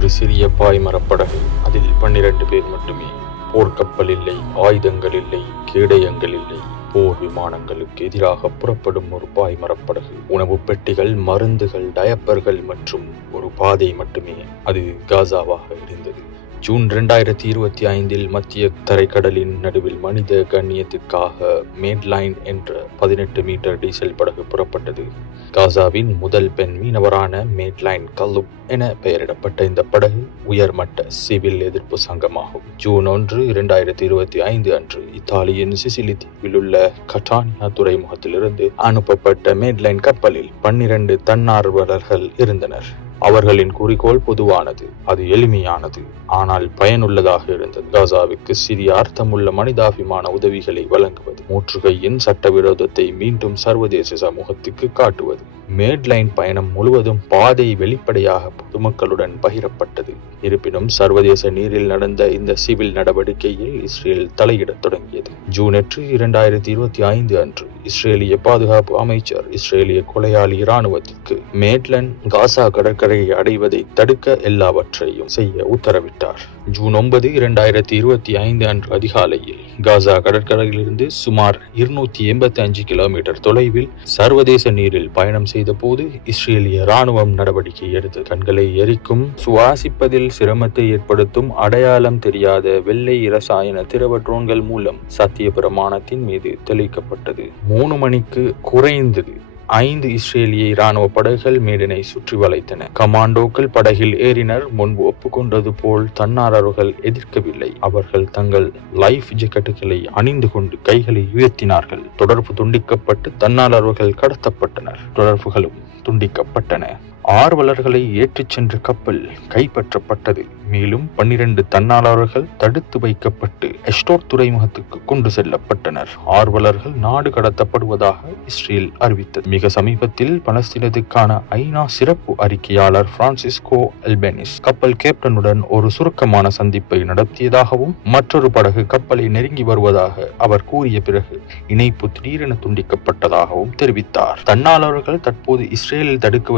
ஒரு சிறிய பாய்மரப்படகு அதில் பன்னிரண்டு பேர் மட்டுமே. போர்க்கப்பல் இல்லை ஆயுதங்கள் இல்லை கேடயங்கள் இல்லை. போர் விமானங்களுக்கு எதிராக புறப்படும் ஒரு பாய்மரப்படகு உணவு பெட்டிகள் மருந்துகள் டயப்பர்கள் மற்றும் ஒரு பாதை மட்டுமே அது காசாவாக இருந்தது. ஜூன் இரண்டாயிரத்தி இருபத்தி ஐந்தில் மத்திய தரைக்கடலின் நடுவில் மனித கண்ணியத்துக்காக மேட்லைன் என்ற பதினெட்டு மீட்டர் டீசல் படகு புறப்பட்டது. காசாவின் முதல் பெண் மீனவரான மேட்லைன் கல்லுப் என பெயரிடப்பட்ட இந்த படகு உயர்மட்ட சிவில் எதிர்ப்பு சங்கமாகும். ஜூன் ஒன்று இரண்டாயிரத்தி இருபத்தி ஐந்து அன்று இத்தாலியின் சிசிலி தீவில் உள்ள கட்டானியா துறைமுகத்திலிருந்து அனுப்பப்பட்ட மேட்லைன் கப்பலில் பன்னிரண்டு தன்னார்வலர்கள் இருந்தனர். அவர்களின் குறிக்கோள் பொதுவானது அது எளிமையானது. ஆனால் பயனுள்ளதாக இருந்தது. காசாவுக்கு சிறிய அர்த்தமுள்ள மனிதாபிமான உதவிகளை வழங்குவது மூற்றுகையின் சட்டவிரோதத்தை மீண்டும் சர்வதேச சமூகத்துக்கு காட்டுவது. மேட்லைன் பயணம் முழுவதும் பாதை வெளிப்படையாக பொதுமக்களுடன் பகிரப்பட்டது. இருப்பினும் சர்வதேச நீரில் நடந்த இந்த சிவில் நடவடிக்கையில் இஸ்ரேல் தலையிடத் தொடங்கியது. ஜூன் எட்டு இரண்டாயிரத்தி இருபத்தி ஐந்து அன்று. இஸ்ரேலிய பாதுகாப்பு அமைச்சர் இஸ்ரேலிய கொலையாளி இராணுவத்திற்கு மேட்லன் காசா கடற்கரையை அடைவதை தடுக்க எல்லாவற்றையும் செய்ய உத்தரவிட்டார். ஜூன் ஒன்பது இரண்டாயிரத்தி இருபத்தி ஐந்து அன்று அதிகாலையில் காசா கடற்கரையிலிருந்து சுமார் இருநூத்தி எண்பத்தி அஞ்சு கிலோமீட்டர் தொலைவில் சர்வதேச நீரில் பயணம் செய்த போது இஸ்ரேலிய ராணுவம் நடவடிக்கை எடுத்து கண்களை எரிக்கும். சுவாசிப்பதில் சிரமத்தை ஏற்படுத்தும் அடையாளம் தெரியாத வெள்ளை இரசாயன திரவ ட்ரோன்கள் மூலம் சத்திய பிரமாணத்தின் மீது தெளிக்கப்பட்டது. மூணு மணிக்கு குறைந்து ஐந்து இஸ்ரேலிய இராணுவ படகுகள் மேடினை சுற்றி வளைத்தன. கமாண்டோக்கள் படகில் ஏறினர். முன்பு ஒப்புக்கொண்டது போல் தன்னாரர்கள் எதிர்க்கவில்லை. அவர்கள் தங்கள் லைஃப் ஜெக்கெட்டுகளை அணிந்து கொண்டு கைகளை உயர்த்தினார்கள். தொடர்பு துண்டிக்கப்பட்டு தன்னாரர்கள் கடத்தப்பட்டனர். தொடர்புகளும் துண்டிக்கப்பட்டன. ஆர்வலர்களை ஏற்றிச் சென்ற கப்பல் கைப்பற்றப்பட்டது. மேலும் பன்னிரண்டு தன்னாளர்கள் தடுத்து வைக்கப்பட்டு எஸ்டோர் துறைமுகத்துக்கு கொண்டு செல்லப்பட்டனர். ஆர்வலர்கள் நாடு கடத்தப்படுவதாக இஸ்ரேல் அறிவித்தது. மிக சமீபத்தில் பலஸ்தீனத்துக்கான ஐநா சிறப்பு அறிக்கையாளர் பிரான்சிஸ்கோ அல்பெனிஸ் கப்பல் கேப்டனுடன் ஒரு சுருக்கமான சந்திப்பை நடத்தியதாகவும் மற்றொரு படகு கப்பலை நெருங்கி வருவதாக அவர் கூறிய பிறகு இணைப்பு திடீரென துண்டிக்கப்பட்டதாகவும் தெரிவித்தார். தன்னாளர்கள் தற்போது இஸ்ரேலில் தடுக்க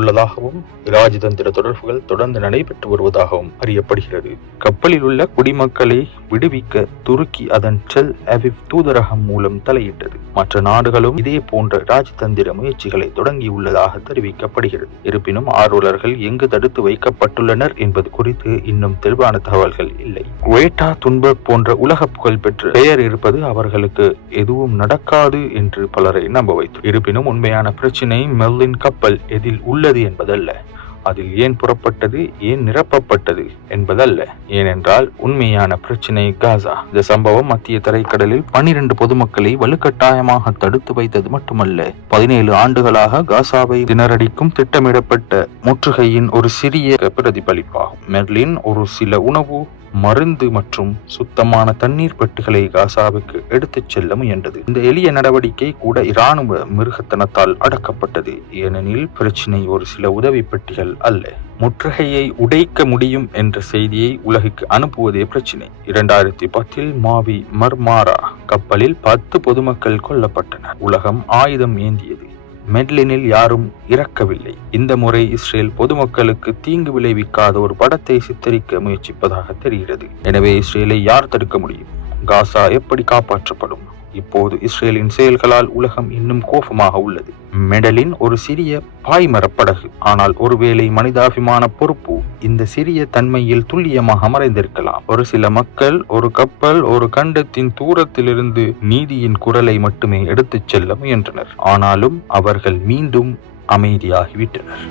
உள்ளதாகவும் ராஜதந்திர தொடர்புகள் தொடர்ந்து நடைபெற்று வருவதாகவும் அறியப்படுகிறது. கப்பலில் உள்ள குடிமக்களை விடுவிக்க துருக்கி அதன் செல் அவிவ் தூதரகம் மூலம் தலையிட்டது. மற்ற நாடுகளும் இதே போன்ற ராஜதந்திர முயற்சிகளை தொடங்கியுள்ளதாக தெரிவிக்கப்படுகிறது. இருப்பினும் ஆர்வலர்கள் எங்கு தடுத்து வைக்கப்பட்டுள்ளனர் என்பது குறித்து இன்னும் தெளிவான தகவல்கள் இல்லை. குவேட்டா துன்பர் போன்ற உலக புகழ் பெற்ற பெயர் இருப்பது அவர்களுக்கு எதுவும் நடக்காது என்று பலரை நம்ப வைத்தது. இருப்பினும் உண்மையான பிரச்சினை மெல்லின் கப்பல் எதில் உள்ளது என்பதல்ல. அதில் ஏன் புறப்பட்டது ஏன் நிரப்பப்பட்டது என்பதல்ல. ஏனென்றால் உண்மையான பிரச்சினை காசா. இந்த சம்பவம் மத்திய தரைக்கடலில் பனிரெண்டு பொதுமக்களை வலுக்கட்டாயமாக தடுத்து வைத்தது மட்டுமல்ல. பதினேழு ஆண்டுகளாக காசாவை திணறடிக்கும் திட்டமிடப்பட்ட முற்றுகையின் ஒரு சிறிய பிரதிபலிப்பாகும். மெர்லின் ஒரு சில உணவு மருந்து மற்றும் சுத்தமான தண்ணீர் பெட்டிகளை காசாவுக்கு எடுத்துச் செல்ல முயன்றது. இந்த எளிய நடவடிக்கை கூட இராணுவ மிருகத்தனத்தால் அடக்கப்பட்டது. ஏனெனில் பிரச்சினை ஒரு சில உதவி பெட்டிகள் அல்ல. முற்றுகையை உடைக்க முடியும் என்ற செய்தியை உலகுக்கு அனுப்புவதே பிரச்சினை. இரண்டாயிரத்தி பத்தில் மாவி மர்மாரா கப்பலில் பத்து பொதுமக்கள் கொல்லப்பட்டனர். உலகம் ஆயுதம் ஏந்தியது. மெட்லினில் யாரும் இறக்கவில்லை. இந்த முறை இஸ்ரேல் பொதுமக்களுக்கு தீங்கு விளைவிக்காத ஒரு படத்தை சித்தரிக்க முயற்சிப்பதாக தெரிகிறது. எனவே இஸ்ரேலை யார் தடுக்க முடியும்? காசா எப்படி காப்பாற்றப்படும்? இப்போது இஸ்ரேலின் செயல்களால் உலகம் இன்னும் கோபமாக உள்ளது. மெடலின் ஒரு சிறிய பாய்மரப்படகு. ஆனால் ஒருவேளை மனிதாபிமான பொறுப்பு இந்த சிறிய தன்மையில் துல்லியமாக மறைந்திருக்கலாம் ஒரு சில மக்கள் ஒரு கப்பல் ஒரு கண்டத்தின் தூரத்திலிருந்து நீதியின் குரலை மட்டுமே எடுத்துச் செல்ல முயன்றனர். ஆனாலும் அவர்கள் மீண்டும் அமைதியாகிவிட்டனர்.